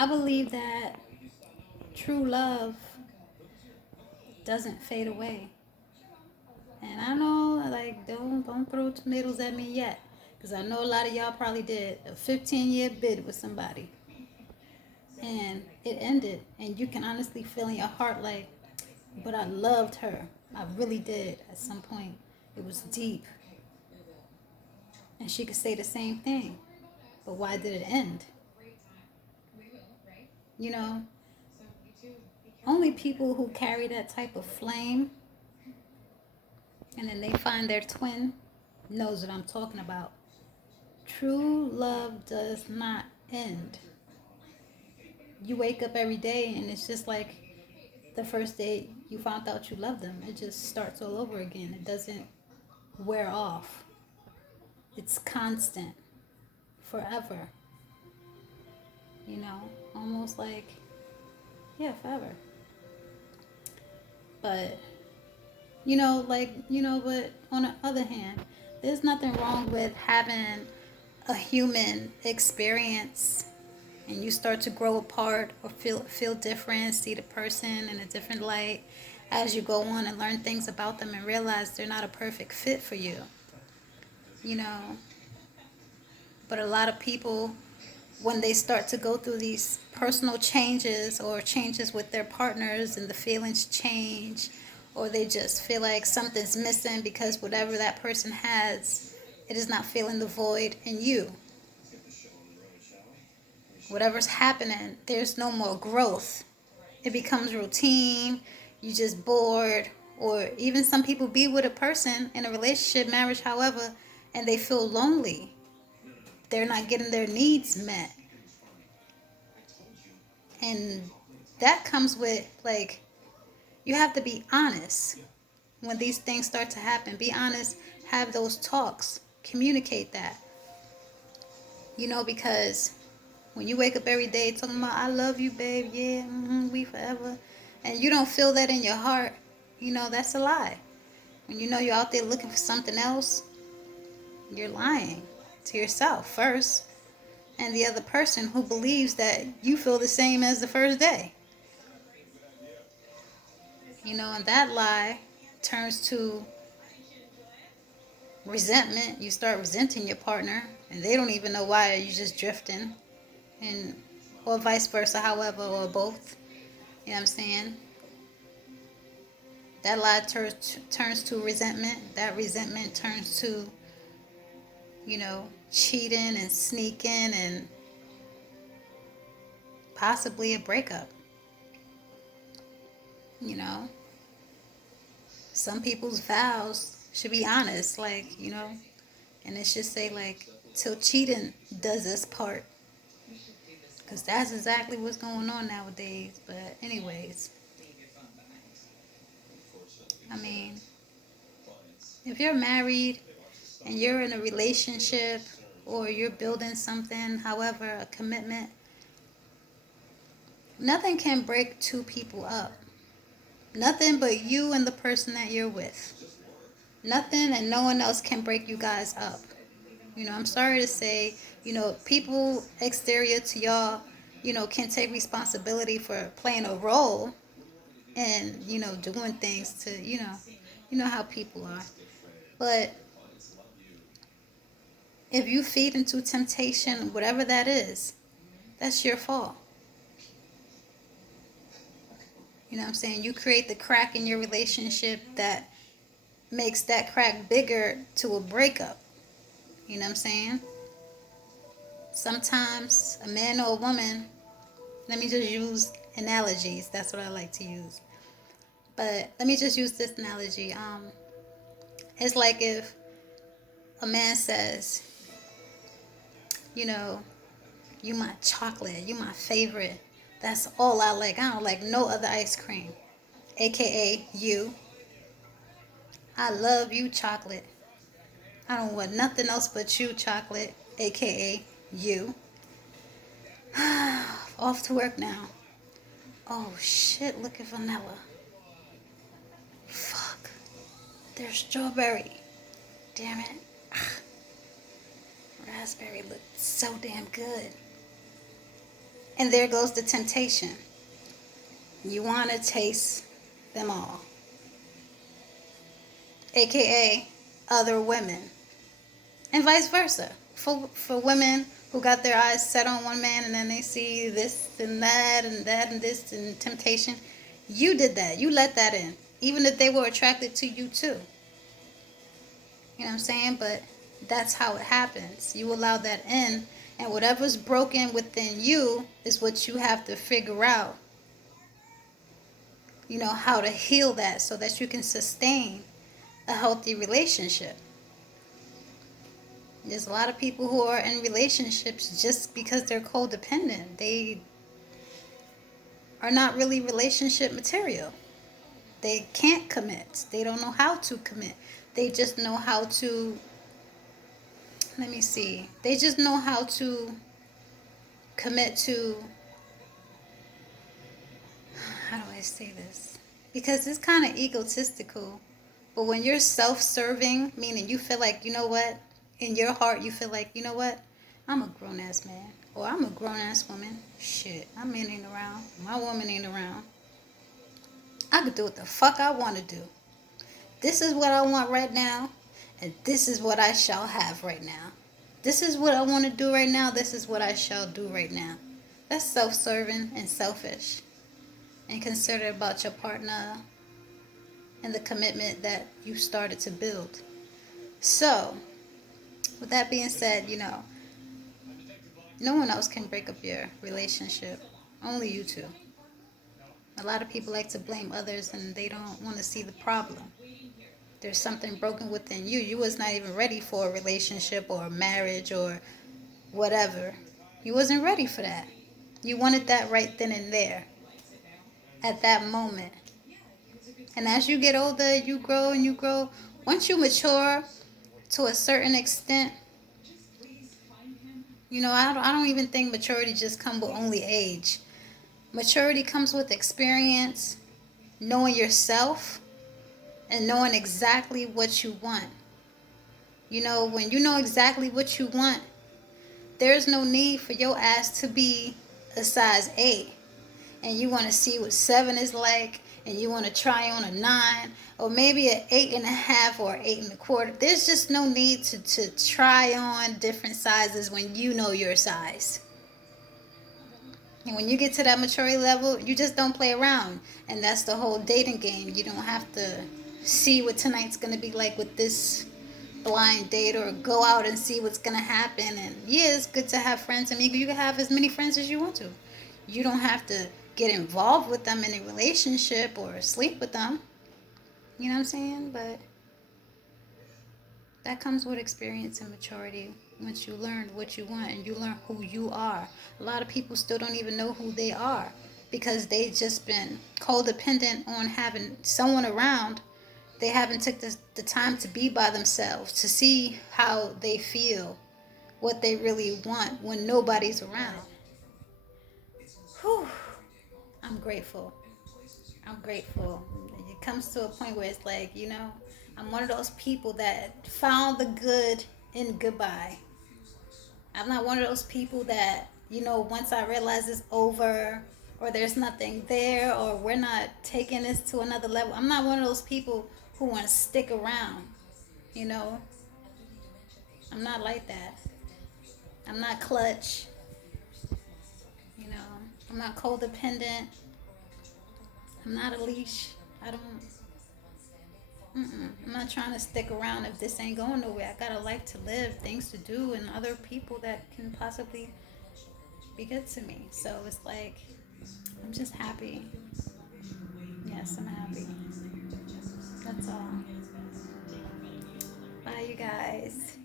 I believe that true love doesn't fade away. And I know, like, don't throw tomatoes at me yet, because I know a lot of y'all probably did a 15-year bid with somebody, and it ended, and you can honestly feel in your heart like, but I loved her. I really did. At some point, it was deep, and she could say the same thing. But why did it end? You know, only people who carry that type of flame and then they find their twin knows what I'm talking about. True love does not end. You wake up every day and it's just like the first day you found out you love them. It just starts all over again. It doesn't wear off. It's constant, forever. You know, almost like, yeah, forever. But but on the other hand, there's nothing wrong with having a human experience and you start to grow apart or feel different, see the person in a different light as you go on and learn things about them and realize they're not a perfect fit for you. You know, but a lot of people, when they start to go through these personal changes or changes with their partners and the feelings change, or they just feel like something's missing because whatever that person has, it is not filling the void in you. Whatever's happening, there's no more growth. It becomes routine, you just bored, or even some people be with a person in a relationship, marriage, however, and they feel lonely. They're not getting their needs met. And that comes with, like, you have to be honest when these things start to happen. Be honest, have those talks, communicate that. Because when you wake up every day talking about, I love you, babe, yeah, we forever, and you don't feel that in your heart, that's a lie. When you know you're out there looking for something else, you're lying to yourself first and the other person who believes that you feel the same as the first day. And that lie turns to resentment. You start resenting your partner, and they don't even know why. You're just drifting, and or vice versa, however, or both. You know what I'm saying? That lie turns to resentment. That resentment turns to, cheating and sneaking and possibly a breakup. You know, some people's vows should be honest, like, and it should say, like, till cheating does us part. Because that's exactly what's going on nowadays. But, anyways, I mean, if you're married and you're in a relationship or you're building something, however, a commitment, nothing can break two people up. Nothing but you and the person that you're with. Nothing and no one else can break you guys up. I'm sorry to say, people exterior to y'all, can take responsibility for playing a role and, doing things to, how people are. But if you feed into temptation, whatever that is, that's your fault. You know what I'm saying? You create the crack in your relationship that makes that crack bigger to a breakup. You know what I'm saying? Sometimes a man or a woman, let me just use analogies. That's what I like to use. But let me just use this analogy. It's like if a man says, you know, you my chocolate, you my favorite. That's all I like. I don't like no other ice cream. AKA you. I love you, chocolate. I don't want nothing else but you, chocolate. AKA you. Off to work now. Oh shit, look at vanilla. Fuck. There's strawberry. Damn it. Raspberry looked so damn good. And there goes the temptation. You want to taste them all, aka other women, and vice versa. For women who got their eyes set on one man and then they see this and that and that and this and temptation, you did that. You let that in, even if they were attracted to you too. You know what I'm saying? But that's how it happens. You allow that in, and whatever's broken within you is what you have to figure out. You know, how to heal that so that you can sustain a healthy relationship. There's a lot of people who are in relationships just because they're codependent. They are not really relationship material. They can't commit. They don't know how to commit. They just know how to, let me see. They just know how to commit to, how do I say this? Because it's kind of egotistical. But when you're self-serving, meaning you feel like, you know what? In your heart, you feel like, you know what? I'm a grown-ass man. Or I'm a grown-ass woman. Shit, my man ain't around. My woman ain't around. I could do what the fuck I want to do. This is what I want right now. And this is what I shall have right now. This is what I want to do right now. This is what I shall do right now. That's self-serving and selfish. And consider about your partner and the commitment that you started to build. So, with that being said, you know, no one else can break up your relationship. Only you two. A lot of people like to blame others and they don't want to see the problem. There's something broken within you. You was not even ready for a relationship or a marriage or whatever. You wasn't ready for that. You wanted that right then and there. At that moment. And as you get older, you grow and you grow. Once you mature to a certain extent, you know, I don't even think maturity just comes with only age. Maturity comes with experience, knowing yourself, and knowing exactly what you want. You know, when you know exactly what you want, there's no need for your ass to be a size 8. And you want to see what 7 is like, and you want to try on a 9, or maybe an 8.5 or 8.25. There's just no need to try on different sizes when you know your size. And when you get to that maturity level, you just don't play around. And that's the whole dating game. You don't have to see what tonight's going to be like with this blind date or go out and see what's going to happen. And yeah, it's good to have friends. I mean, you can have as many friends as you want to. You don't have to get involved with them in a relationship or sleep with them. You know what I'm saying? But that comes with experience and maturity. Once you learn what you want and you learn who you are. A lot of people still don't even know who they are because they just been codependent on having someone around. They haven't took the time to be by themselves, to see how they feel, what they really want when nobody's around. Whew. I'm grateful. I'm grateful. It comes to a point where it's like, you know, I'm one of those people that found the good in goodbye. I'm not one of those people that, you know, once I realize it's over or there's nothing there or we're not taking this to another level. I'm not one of those people who want to stick around, you know. I'm not like that. I'm not clutch, you know. I'm not codependent. I'm not a leash. I don't. I'm not trying to stick around if this ain't going nowhere. I got a life to live, things to do, and other people that can possibly be good to me. So it's like, I'm just happy. Yes, I'm happy. That's all. Bye, you guys.